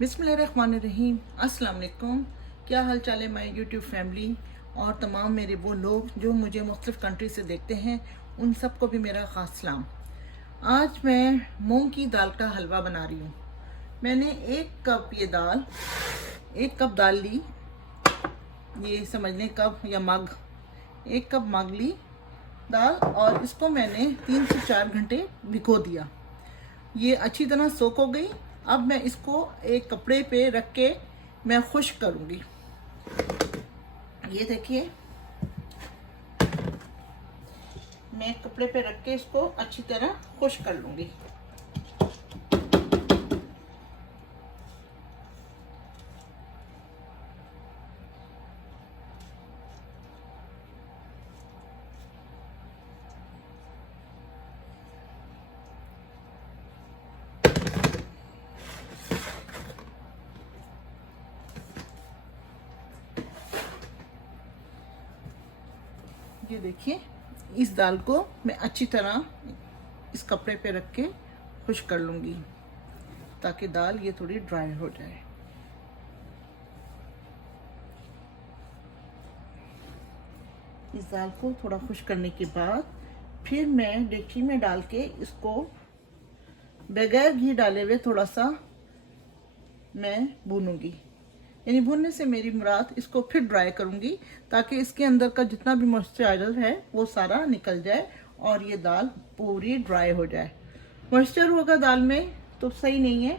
बिस्मिल्लाहिर्रहमानिर्रहीम। अस्सलाम वालेकुम। क्या हाल चाल है माय यूट्यूब फैमिली और तमाम मेरे वो लोग जो मुझे मुख्तलिफ़ कंट्री से देखते हैं, उन सबको भी मेरा ख़ास सलाम। आज मैं मूंग की दाल का हलवा बना रही हूँ। मैंने एक कप दाल ली, ये समझ लें कप या मग, एक कप मग ली दाल, और इसको मैंने 3 से 4 घंटे भिगो दिया। ये अच्छी तरह सोख हो गई। अब मैं इसको एक कपड़े पे रख के मैं खुश्क करूँगी। ये देखिए, मैं कपड़े पे रख के इसको अच्छी तरह खुश्क कर लूँगी। ये देखिए, इस दाल को मैं अच्छी तरह इस कपड़े पे रख के खुश्क कर लूँगी ताकि दाल ये थोड़ी ड्राई हो जाए। इस दाल को थोड़ा खुश्क करने के बाद फिर मैं डेगची में डाल के इसको बगैर घी डाले हुए थोड़ा सा मैं भूनूंगी। यानी भूनने से मेरी मुराद इसको फिर ड्राई करूंगी ताकि इसके अंदर का जितना भी मॉइस्चराइजर है वो सारा निकल जाए और ये दाल पूरी ड्राई हो जाए। मॉइस्चर होगा दाल में तो सही नहीं है,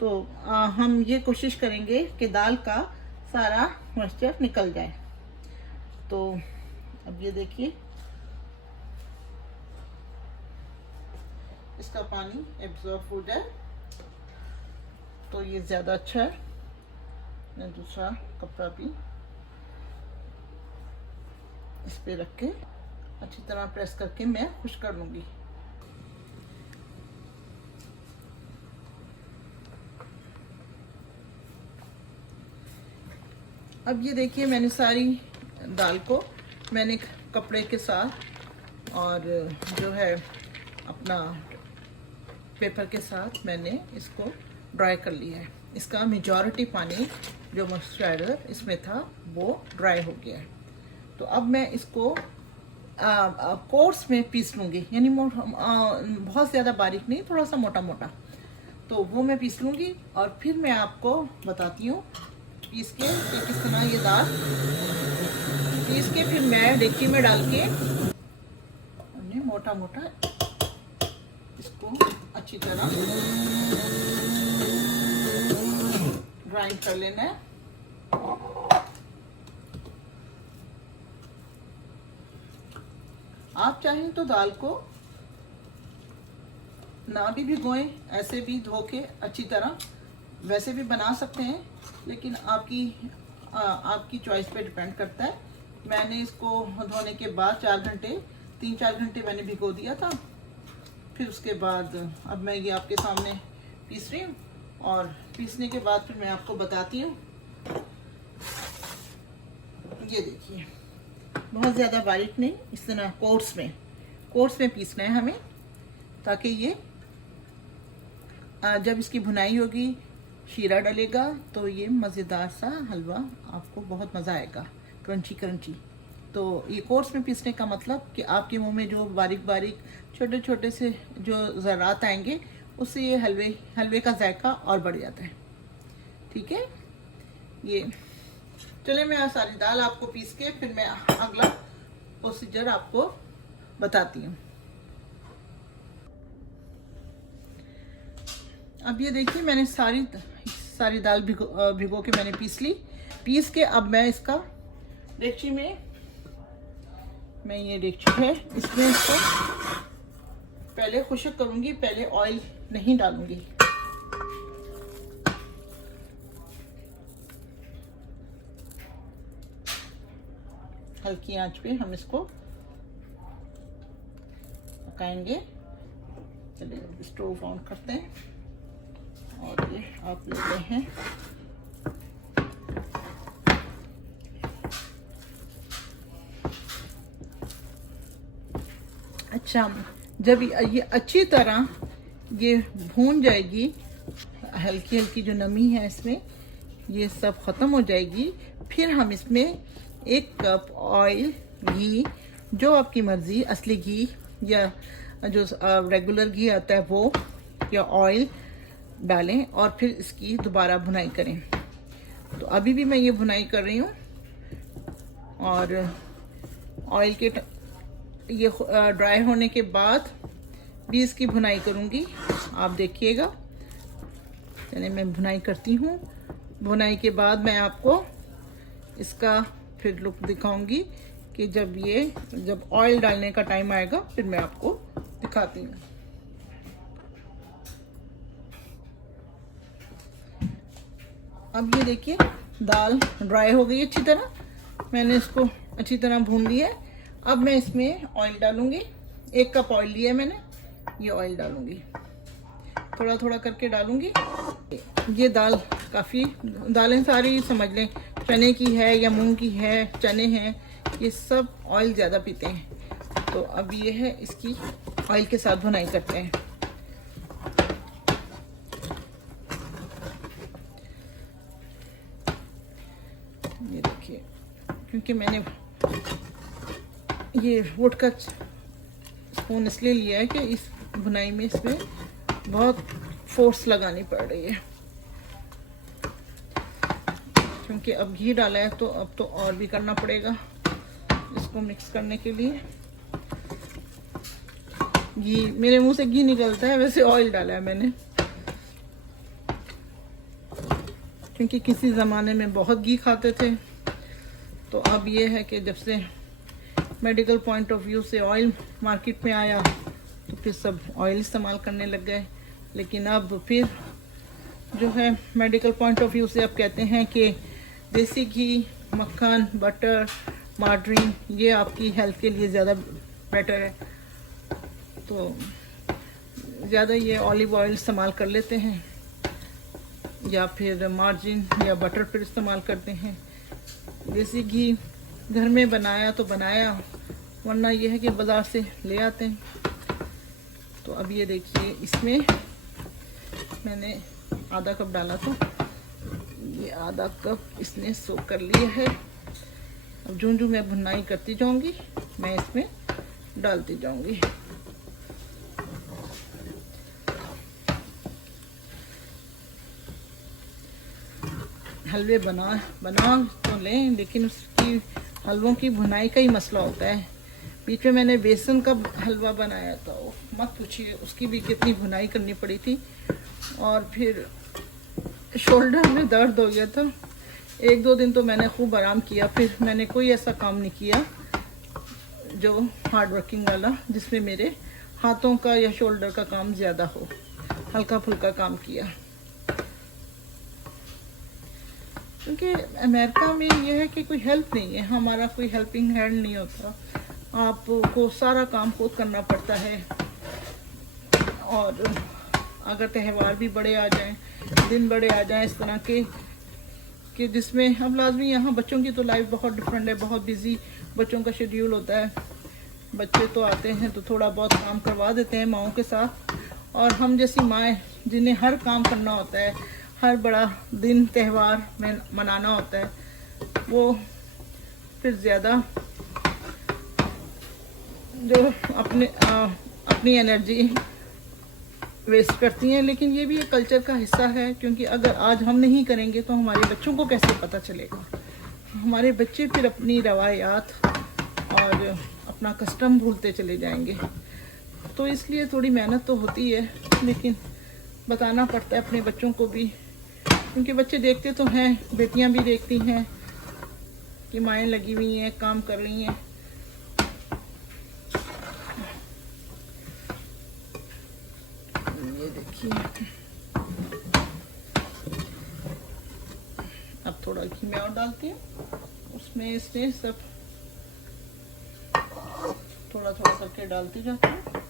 तो हम ये कोशिश करेंगे कि दाल का सारा मॉइस्चर निकल जाए। तो अब ये देखिए, इसका पानी एब्जॉर्ब हो जाए तो ये ज़्यादा अच्छा है। मैं दूसरा कपड़ा भी इस पे रख के अच्छी तरह प्रेस करके मैं खुश्क कर लूँगी। अब ये देखिए, मैंने सारी दाल को मैंने कपड़े के साथ और जो है अपना पेपर के साथ मैंने इसको ड्राई कर लिया है। इसका मेजॉरिटी पानी जो मॉइस्चराइजर इसमें था वो ड्राई हो गया है। तो अब मैं इसको कोर्स में पीस लूँगी, यानी बहुत ज़्यादा बारीक नहीं, थोड़ा सा मोटा मोटा, तो वो मैं पीस लूँगी और फिर मैं आपको बताती हूँ पीस के कि किस तरह ये दाल पीस के फिर मैं डेगची में डाल के मोटा मोटा इसको अच्छी तरह ग्राइंड कर लेना है। आप चाहें तो दाल को ना भी भिगोएं, ऐसे भी धो के अच्छी तरह वैसे भी बना सकते हैं, लेकिन आपकी चॉइस पे डिपेंड करता है। मैंने इसको धोने के बाद 3-4 घंटे मैंने भिगो दिया था। फिर उसके बाद अब मैं ये आपके सामने पीस रही हूँ और पीसने के बाद फिर मैं आपको बताती हूँ। ये देखिए, बहुत ज़्यादा बारीक नहीं, इस तरह कोर्स में पीसना है हमें, ताकि ये जब इसकी भुनाई होगी, शीरा डलेगा तो ये मज़ेदार सा हलवा आपको बहुत मज़ा आएगा, क्रंची क्रंची। तो ये कोर्स में पीसने का मतलब कि आपके मुंह में जो बारीक बारीक छोटे छोटे से जो ज़रात आएंगे, उससे ये हलवे का जायका और बढ़ जाता है। ठीक है, ये चले मैं सारी दाल आपको पीस के फिर मैं अगला प्रोसीजर आपको बताती हूँ। अब ये देखिए, मैंने सारी दाल भिगो के मैंने पीस के अब मैं इसका डेगची में, ये डेगची है, इसमें इसको पहले खुश्क करूंगी, पहले ऑयल नहीं डालूंगी। हल्की आंच पे हम इसको पकाएंगे। चलिए स्टोव ऑन करते हैं और ये आप लेते हैं अच्छा। जब ये अच्छी तरह ये भून जाएगी, हल्की हल्की जो नमी है इसमें ये सब ख़त्म हो जाएगी। फिर हम इसमें 1 कप ऑयल, घी, जो आपकी मर्ज़ी, असली घी या जो रेगुलर घी आता है वो, या ऑयल डालें और फिर इसकी दोबारा भुनाई करें। तो अभी भी मैं ये भुनाई कर रही हूँ और ऑयल के ये ड्राई होने के बाद भी इसकी भुनाई करूँगी। आप देखिएगा, चलिए मैं भुनाई करती हूँ। भुनाई के बाद मैं आपको इसका फिर लुक दिखाऊंगी कि जब ऑयल डालने का टाइम आएगा फिर मैं आपको दिखाती हूँ। अब ये देखिए दाल ड्राई हो गई अच्छी तरह, मैंने इसको अच्छी तरह भून लिया है। अब मैं इसमें ऑयल डालूंगी। 1 कप ऑयल लिया मैंने, ये ऑयल डालूंगी, थोड़ा थोड़ा करके डालूंगी। ये दाल काफ़ी, दालें सारी समझ लें, चने की है या मूंग की है, चने हैं, ये सब ऑयल ज़्यादा पीते हैं। तो अब ये है, इसकी ऑयल के साथ भुनाई करते हैं। ये देखिए, क्योंकि मैंने ये वुड का स्पून इसलिए लिया है कि इस भुनाई में इसमें बहुत फोर्स लगानी पड़ रही है, क्योंकि अब घी डाला है तो अब तो और भी करना पड़ेगा इसको मिक्स करने के लिए। घी, मेरे मुंह से घी निकलता है, वैसे ऑयल डाला है मैंने, क्योंकि किसी ज़माने में बहुत घी खाते थे। तो अब ये है कि जब से मेडिकल पॉइंट ऑफ व्यू से ऑयल मार्केट में आया तो फिर सब ऑयल इस्तेमाल करने लग गए। लेकिन अब फिर जो है मेडिकल पॉइंट ऑफ व्यू से अब कहते हैं कि देसी घी, मक्खन, बटर, मार्जरीन, ये आपकी हेल्थ के लिए ज़्यादा बेटर है। तो ज़्यादा ये ऑलिव ऑयल इस्तेमाल कर लेते हैं या फिर मार्जिन या बटर फिर इस्तेमाल करते हैं। देसी घी घर में बनाया तो बनाया, वरना यह है कि बाज़ार से ले आते हैं। तो अब ये देखिए, इसमें मैंने आधा कप डाला था, ये आधा कप इसने सोख कर लिया है। अब जो मैं भुनाई करती जाऊंगी मैं इसमें डालती जाऊंगी। हलवे बना तो लें, लेकिन उसकी हलवों की भुनाई का ही मसला होता है। बीच में मैंने बेसन का हलवा बनाया था, वो मत पूछिए, उसकी भी कितनी भुनाई करनी पड़ी थी और फिर शोल्डर में दर्द हो गया था। 1-2 दिन तो मैंने खूब आराम किया, फिर मैंने कोई ऐसा काम नहीं किया जो हार्ड वर्किंग वाला, जिसमें मेरे हाथों का या शोल्डर का काम ज़्यादा हो, हल्का फुल्का काम किया। क्योंकि अमेरिका में यह है कि कोई हेल्प नहीं है, हमारा कोई हेल्पिंग हैंड नहीं होता, आपको सारा काम खुद करना पड़ता है। और अगर त्यौहार भी बड़े आ जाएं, दिन बड़े आ जाएं इस तरह के कि जिसमें अब लाजमी, यहाँ बच्चों की तो लाइफ बहुत डिफरेंट है, बहुत बिजी बच्चों का शेड्यूल होता है। बच्चे तो आते हैं तो थोड़ा बहुत काम करवा देते हैं माओं के साथ, और हम जैसी माएँ जिन्हें हर काम करना होता है, हर बड़ा दिन त्यौहार में मनाना होता है, वो फिर ज़्यादा जो अपनी एनर्जी वेस्ट करती हैं। लेकिन ये भी एक कल्चर का हिस्सा है, क्योंकि अगर आज हम नहीं करेंगे तो हमारे बच्चों को कैसे पता चलेगा। हमारे बच्चे फिर अपनी रवायात और अपना कस्टम भूलते चले जाएंगे। तो इसलिए थोड़ी मेहनत तो होती है, लेकिन बताना पड़ता है अपने बच्चों को भी, क्योंकि बच्चे देखते तो हैं, बेटियां भी देखती हैं कि माएँ लगी हुई हैं, काम कर रही हैं। ये देखिए, अब थोड़ा घी मैं और डालती हूँ, उसमें इसने सब थोड़ा थोड़ा करके डालती जाती हूँ,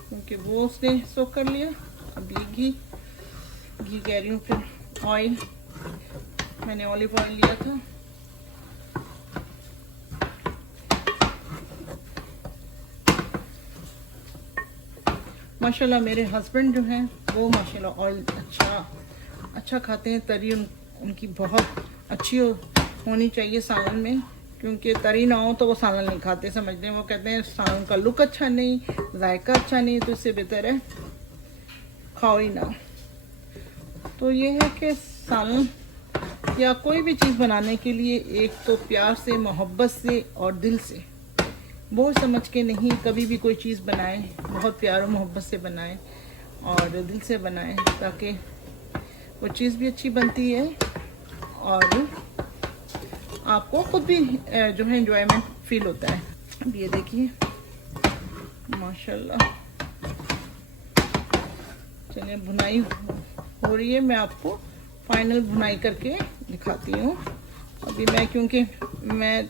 क्योंकि वो उसने सोख कर लिया। अब ये घी कह रही हूँ, फिर ऑयल, मैंने ऑलिव ऑयल लिया था। माशाल्लाह मेरे हस्बैंड जो हैं वो माशाल्लाह ऑयल अच्छा अच्छा खाते हैं, तरी उनकी बहुत अच्छी होनी चाहिए सालन में, क्योंकि तरी ना हो तो वो सालन नहीं खाते, समझते हैं। वो कहते हैं सालन का लुक अच्छा नहीं, जायका अच्छा नहीं, तो इससे बेहतर है खाओ ही ना। तो ये है कि सालन या कोई भी चीज़ बनाने के लिए एक तो प्यार से, मोहब्बत से और दिल से, बोझ समझ के नहीं, कभी भी कोई चीज़ बनाएं बहुत प्यार और मोहब्बत से बनाएं और दिल से बनाएं, ताकि वो चीज़ भी अच्छी बनती है और आपको खुद भी जो है एंजॉयमेंट फील होता है। अब ये देखिए माशाल्लाह, चलिए भुनाई हो रही है, मैं आपको फाइनल भुनाई करके दिखाती हूँ। अभी मैं, क्योंकि मैं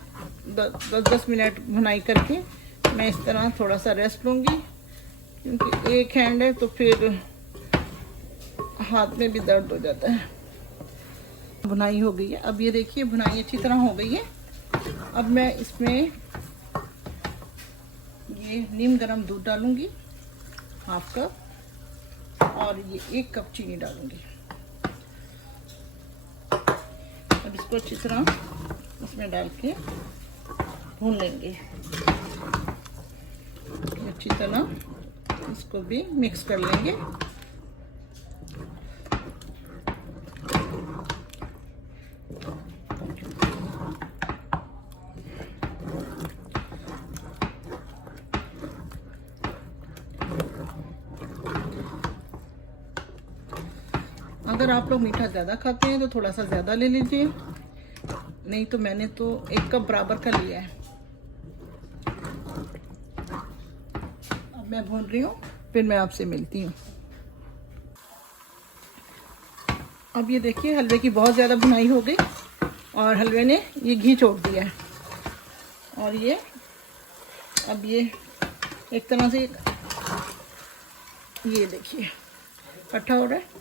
10 मिनट भुनाई करके मैं इस तरह थोड़ा सा रेस्ट लूँगी, क्योंकि एक हैंड है तो फिर हाथ में भी दर्द हो जाता है। भुनाई हो गई है। अब ये देखिए भुनाई अच्छी तरह हो गई है। अब मैं इसमें ये नीम गर्म दूध डालूंगी, हाफ कप, और ये 1 कप चीनी डालूंगी। अब इसको अच्छी तरह इसमें डाल के भून लेंगे, अच्छी तरह इसको भी मिक्स कर लेंगे। अगर आप लोग मीठा ज़्यादा खाते हैं तो थोड़ा सा ज़्यादा ले लीजिए, नहीं तो मैंने तो 1 कप बराबर का लिया है। अब मैं भून रही हूँ, फिर मैं आपसे मिलती हूँ। अब ये देखिए हलवे की बहुत ज़्यादा भुनाई हो गई और हलवे ने ये घी छोड़ दिया है, और ये अब ये एक तरह से ये देखिए इकट्ठा हो रहा है।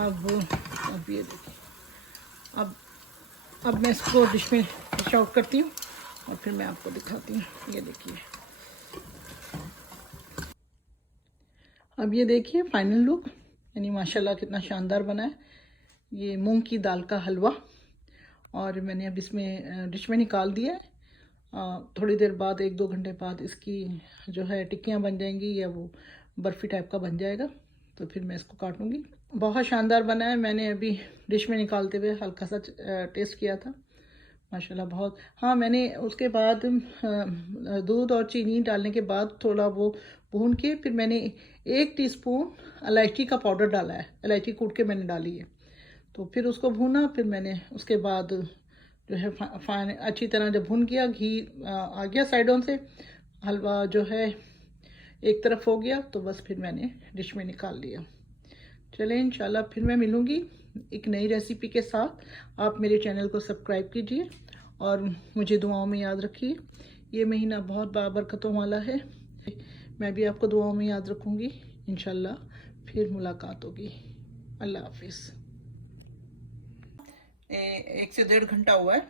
अब ये देखिए, अब मैं इसको डिश में डिश आउट करती हूँ और फिर मैं आपको दिखाती हूँ। ये देखिए, अब ये देखिए फाइनल लुक, यानी माशाल्लाह कितना शानदार बना है ये मूंग की दाल का हलवा। और मैंने अब इसमें डिश में निकाल दिया है। थोड़ी देर बाद, 1-2 घंटे बाद इसकी जो है टिक्कियाँ बन जाएंगी, या वो बर्फ़ी टाइप का बन जाएगा, तो फिर मैं इसको काटूंगी। बहुत शानदार बना है। मैंने अभी डिश में निकालते हुए हल्का सा टेस्ट किया था, माशाल्लाह बहुत। हाँ, मैंने उसके बाद दूध और चीनी डालने के बाद थोड़ा वो भून के फिर मैंने 1 टीस्पून इलायची का पाउडर डाला है, इलायची कूट के मैंने डाली है। तो फिर उसको भूना, फिर मैंने उसके बाद जो है फाइन अच्छी तरह जब भून गया, घी आ गया साइडों से, हलवा जो है एक तरफ हो गया, तो बस फिर मैंने डिश में निकाल लिया। चलें, इंशाल्लाह फिर मैं मिलूँगी एक नई रेसिपी के साथ। आप मेरे चैनल को सब्सक्राइब कीजिए और मुझे दुआओं में याद रखिए। ये महीना बहुत बाबरकतों वाला है, मैं भी आपको दुआओं में याद रखूँगी। इंशाल्लाह फिर मुलाकात होगी। अल्लाह हाफिज़। 1 से 1.5 घंटा हुआ है,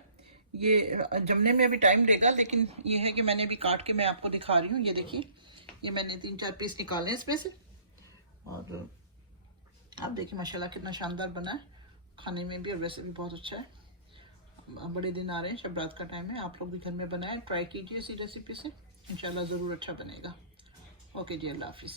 ये जमने में अभी टाइम लेगा, लेकिन ये है कि मैंने अभी काट के मैं आपको दिखा रही हूँ। ये देखिए, ये मैंने 3-4 पीस निकाले इसमें से, और आप देखिए माशाल्लाह कितना शानदार बना है, खाने में भी और वैसे भी बहुत अच्छा है। बड़े दिन आ रहे हैं, शब रात का टाइम है, आप लोग भी घर में बनाएं, ट्राई कीजिए इसी रेसिपी से, इंशाल्लाह ज़रूर अच्छा बनेगा। ओके जी, अल्लाह हाफिज़।